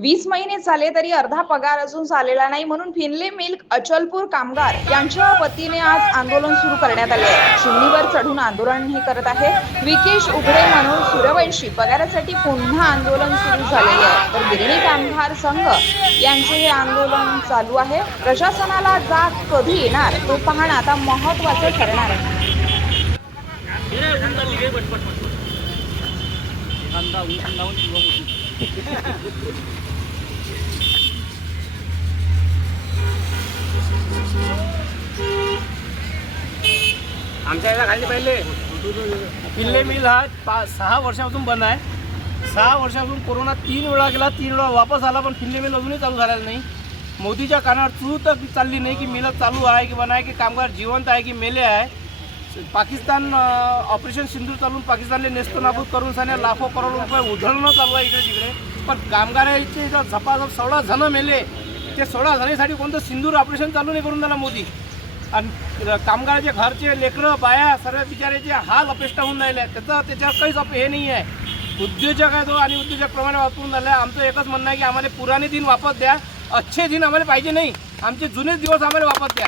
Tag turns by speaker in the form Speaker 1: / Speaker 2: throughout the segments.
Speaker 1: वीस महिने झाले तरी अर्धा पगार अजून झालेला नाही म्हणून फिनले मिल्क अचलपूर कामगार यांच्या वतीने आज आंदोलन सुरू करण्यात आले. आहे चिमणीवर चढून आंदोलन हे करत आहे. विकेश उघडे म्हणून सूर्यवंशी पगारासाठी पुन्हा आंदोलन सुरू झालेले आहे. तर गिरणी कामगार संघ यांचे हे आंदोलन चालू आहे. प्रशासनाला जाग कधी येणार तो पाहणं आता महत्वाचं ठरणार आहे.
Speaker 2: आमच्या याला खाली पहिले. पिल्ले मिल हा पा सहा वर्षापासून बंद आहे. सहा वर्षापासून कोरोना तीन वेळा गेला तीन वेळा वापस आला पण पिल्ले मिल अजूनही चालू झालेला नाही. मोदीच्या कानावर चू तर चालली नाही की मिल चालू आहे की नाही की कामगार जिवंत आहे की मेले आहे. पाकिस्तान ऑपरेशन सिंधू चालून पाकिस्तानले नेस्तनाबूत करून साने लाखो करोड रुपये उधळणं चालू आहे इकडे तिकडे. पण कामगारांचे जर झपाझप सोळा जण मेले. ते सोळा जणांसाठी कोणतं सिंधूर ऑपरेशन चालू नाही करून झाला मोदी. आणि कामगाराचे घरचे लेकरं बाया सर्व बिचाऱ्याचे हाल अपेष्टा होऊन राहिले. त्याचा त्याच्यावर काहीच अप हे नाही आहे उद्योजक आहे तो आणि उद्योजकप्रमाणे वापरून झाला. आहे आमचं एकच म्हणणं आहे की आम्हाला पुराणे दिन वापस द्या. अच्छे दिन आम्हाला पाहिजे नाही. आमचे जुने दिवस आम्हाला वापस द्या.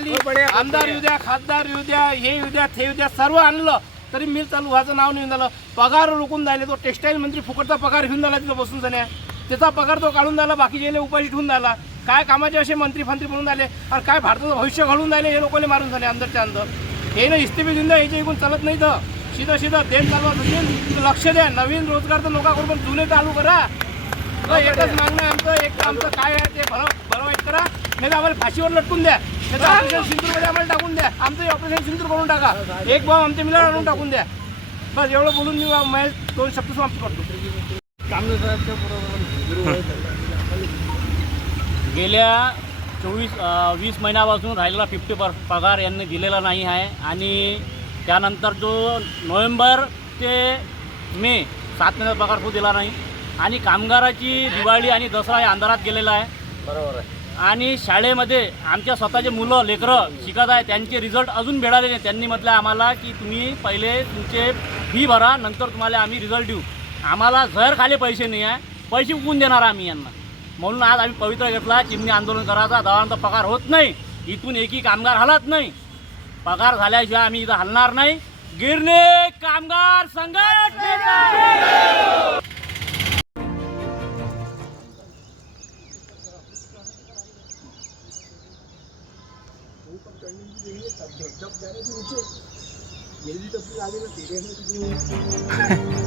Speaker 2: झाली आमदार येऊ द्या खासदार येऊ द्या हे येऊ द्या ते येऊ द्या सर्व आणलं. तरी मिल चालू व्हायचं नाव नाही झालं. पगार रोखून राहिले तो टेक्स्टाईल मंत्री फुकटचा पगार घेऊन झाला तिथं बसून जाण्या त्याचा पगार तो काढून झाला बाकीचे उपाशी ठेवून झाला. काय कामाचे असे मंत्री फंत्री म्हणून आले आणि काय भारताचं भविष्य घडून राहिले हे लोकांनी मारून झाले अंदरच्या अंदर. हे ना इस्तेफे देऊन द्या याच्या इकडून चालत नाही तर. सीधं सीधं देण असेल तर लक्ष द्या नवीन रोजगार तर नोका करून पण जुने चालू करा. तर एकच मागणं आमचं एक आमचं काय आहे ते भरव भरवाईट करा. नाही तर आम्हाला फाशीवर लटकून द्या. नाही तर ऑपरेशन सिंदूरमध्ये आम्हाला टाकून द्या. आमचं ऑपरेशन सिंदूर करून टाका. एक भाव आमच्या मिलावर आणून टाकून द्या. बस एवढं बोलून मी महेश दोन शब्द समाप्त करतो.
Speaker 3: गेल्या चोवीस वीस महिन्यापासून राहिलेला फिफ्टी पर पगार यांनी दिलेला नाही आहे. आणि त्यानंतर जो नोव्हेंबर ते मे सात महिन्याचा पगार तो दिला नाही. आणि कामगाराची दिवाळी आणि दसरा या अंधारात गेलेला आहे.
Speaker 2: बरोबर आहे.
Speaker 3: आणि शाळेमध्ये आमच्या स्वतःचे मुलं लेकरं शिकत आहे त्यांचे रिझल्ट अजून मिळाले नाही त्यांनी म्हटलं आम्हाला की तुम्ही पहिले तुमचे फी भरा नंतर तुम्हाला आम्ही रिझल्ट देऊ. आम्हाला जर खाली पैसे नाही आहे पैसे उकून देणार आम्ही यांना. म्हणून आज आम्ही पवित्र घेतला चिमणी आंदोलन करायचा दवांचा पगार होत नाही इथून एकही कामगार हलत नाही. पगार झाल्याशिवाय आम्ही इथं हलणार नाही. गिरणे कामगार संघटनेचा!
Speaker 2: मेरी तस्वीर आली ना